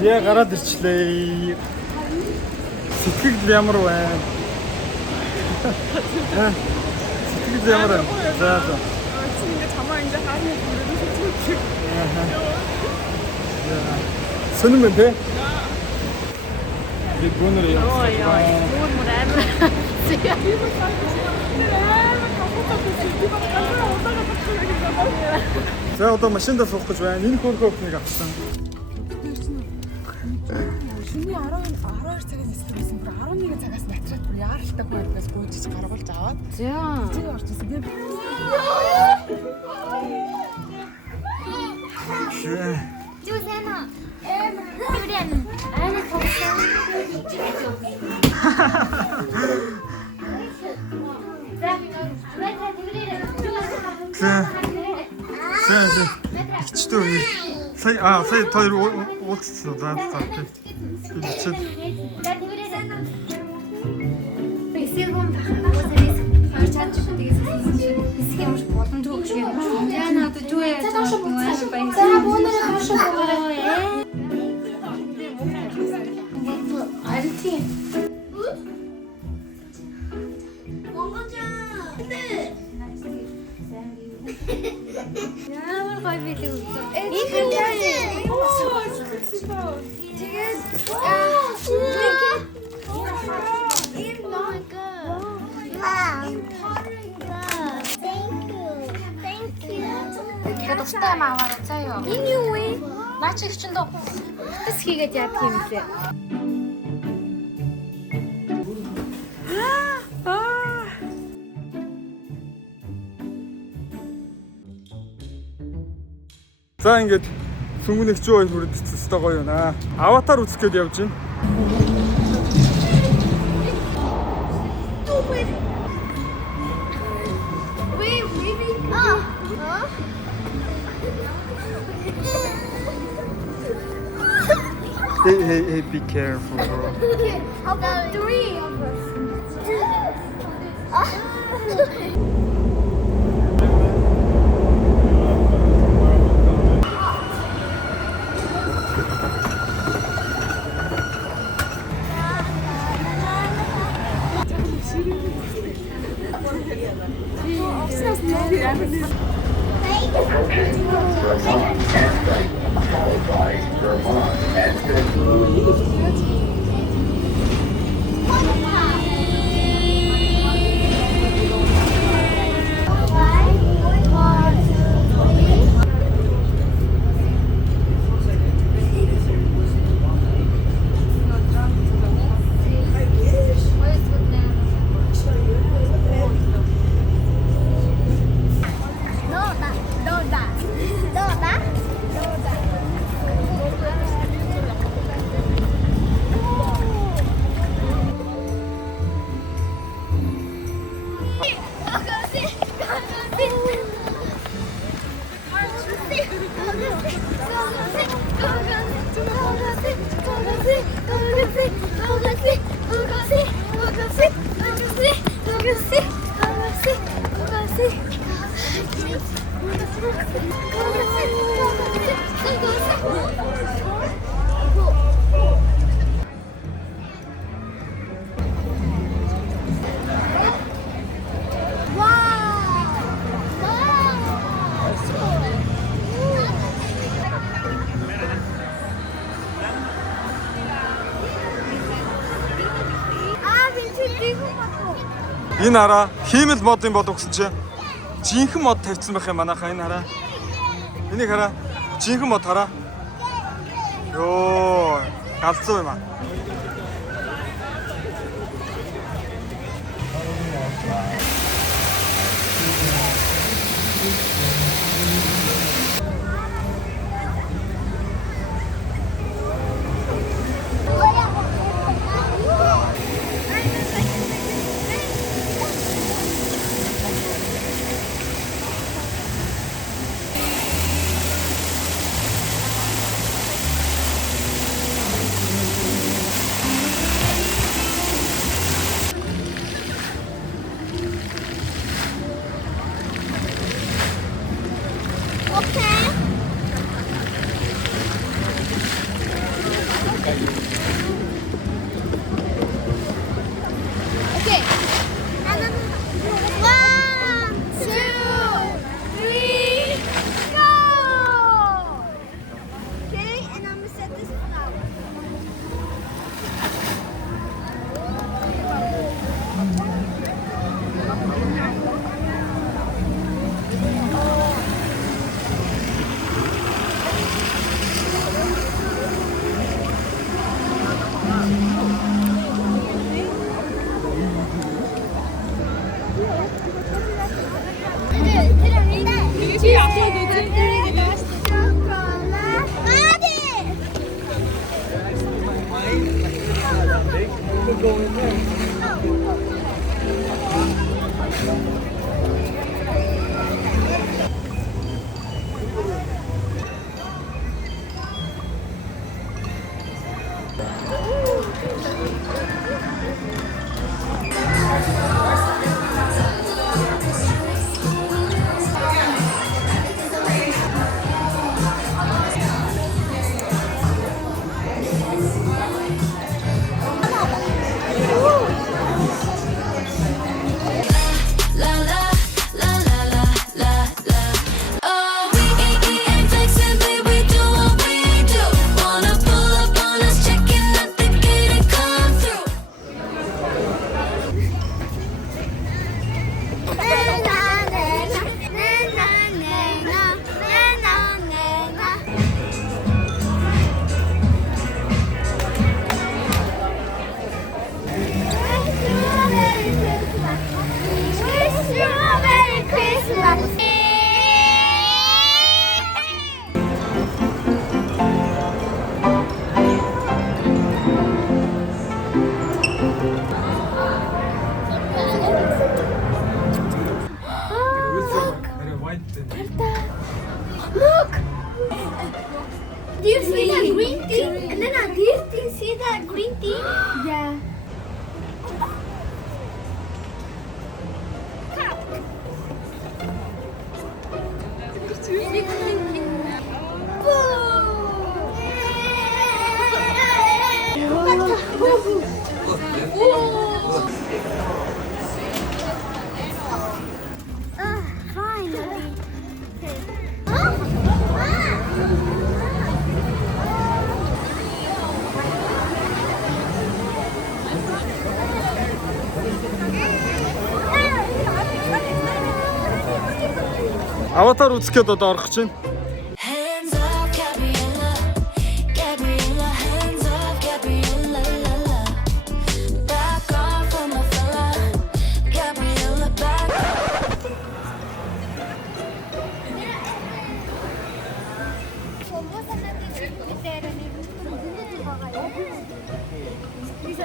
Зя гараад ирчлээ. Сэтгэл ямар байна? Сэтгэл ямар байна? За. 지금 이제 자막 이제 하는 Сонирм байна те? Би гүнэр явах. Мөр амар. За одоо машиндаа суух гэж байна. Энэ хөрхөөхнийг авсан. Шөнийн 12 цагаас ниссэн бүр 11 цагаас натраад бүр яаралтай хойгоос гүйжиж гаргуулж аваад. За. Тэг орчихсон тийм. 주세요. 유리는 안에 거기서 이쪽에서. За. Ихчтэй үе. Сая хоёр уулзсан. За. Бисэгом тахнаас хоёр чадчих тэгээс хэсэг юмш боломж өгч юм. Яа надад юу яаж байгаа юм бэ? За бүүнээ хаашаа байгаа. 알티. 뭔가자. 네. 야물 거의 비슷해. 이 근데. 오, 진짜. 지금 그래도 스타일 마와랬어요. 이뉴이 마치 진도 스키가 잡히면서. За ингээд сүмгнэгч юу хоёр бүрдэлцэстэй гоё байна. Аватар үзэх гээд явж байна. Hey, be careful, bro. Okay, how about 3 of us? Энэ хараа хиймэл мод юм болов гэсэн чинь жинхэнэ мод тавьсан байх юм манайхаа энэ хараа. Энийг хараа. Жинхэнэ мод хараа. Йоо, галзуу юм аа. Okay. Okay. One, two, three, go! Okay, and I'm gonna set this flower. Oh, we ain't flexing, we do what we do. Wanna pull up on us, checking out the gate and come through. Strawberry Christmas. Look! Do you see that green thing? And then do you see that green thing? Yeah. Finally. Аватар үзэх гээд одоо орох чинь. Hands up, Gabriella. Gabriella, hands up, Gabriella, la la. Back off on my fella. Gabriella, back. Bisa